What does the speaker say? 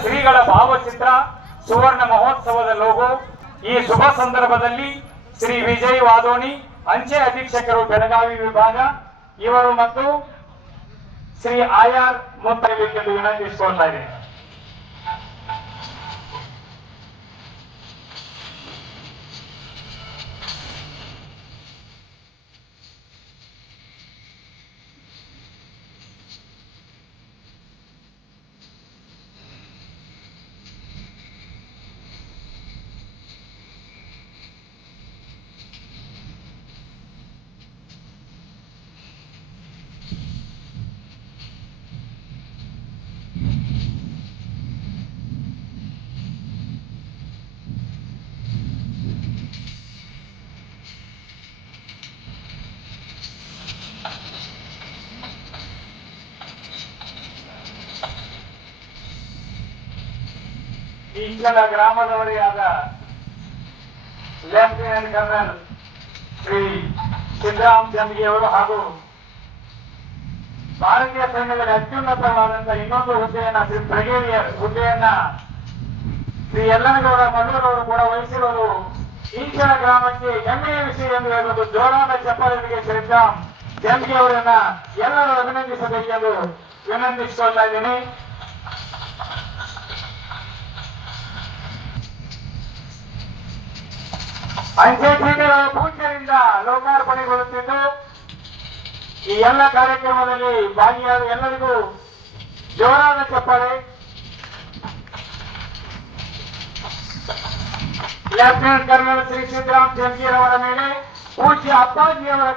ಶ್ರೀಗಳ ಭಾವಚಿತ್ರ, ಸುವರ್ಣ ಮಹೋತ್ಸವದ ಲೋಗೋ. ಈ ಶುಭ ಸಂದರ್ಭದಲ್ಲಿ ಶ್ರೀ ವಿಜಯ್ ವಾದೋಣಿ, ಅಂಚೆ ಅಧೀಕ್ಷಕರು ಬೆಳಗಾವಿ ವಿಭಾಗ ಇವರು ಮತ್ತು ಶ್ರೀ ಆಯಾರ್ ಮುಂತಾಗಬೇಕೆಂದು ವಿನಂತಿಸಿಕೊಳ್ತಾ ಇದೆ. ಇಂಚಲ ಗ್ರಾಮದವರೇ ಆದ ಲೆಫ್ಟಿನೆಂಟ್ ಕರ್ನಲ್ ಶ್ರೀ ಸಿದ್ದರಾಮ್ ಜಂಗಿ ಅವರು ಹಾಗೂ ಭಾರತೀಯ ಸೈನ್ಯದಲ್ಲಿ ಅತ್ಯುನ್ನತವಾದಂತಹ ಇನ್ನೊಂದು ಹುದ್ದೆಯನ್ನ ಶ್ರೀ ಬ್ರಿಗೇಡಿಯರ್ ಹುದ್ದೆಯನ್ನ ಶ್ರೀ ಯಲ್ಲನಗೌಡ ಮಲ್ಲೂರವರು ಕೂಡ ವಹಿಸಿರುವುದು ಇಂಚಲ ಗ್ರಾಮಕ್ಕೆ ಹೆಮ್ಮೆಯ ವಿಷಯ ಎಂದು ಹೇಳುವುದು. ಜೋರಾದ ಚಪ್ಪಾಳೆಗೆ ಸಿದ್ದರಾಮ್ ಜಂಗಿ ಅವರನ್ನ ಎಲ್ಲರೂ ಅಭಿನಂದಿಸಬೇಕೆಂದು ವಿನಂತಿಸಿಕೊಳ್ತಾ ಇದ್ದೀನಿ. ಅಂಚೆ ಚೀಟಿಗಳು ಪೂಜ್ಯರಿಂದ ಲೋಕಾರ್ಪಣೆಗೊಳ್ಳುತ್ತಿದ್ದು ಈ ಎಲ್ಲ ಕಾರ್ಯಕ್ರಮದಲ್ಲಿ ಭಾಗಿಯಾದ ಎಲ್ಲರಿಗೂ ಜೋರಾದ ಚಪ್ಪಾಳೆ. ಲೆಫ್ಟಿನೆಂಟ್ ಕರ್ನಲ್ ಶ್ರೀ ಸಿದ್ದರಾಮ್ ಜಂಗೀರವರ ಮೇಲೆ ಪೂಜ್ಯ ಅಪ್ಪಾಜಿಯವರ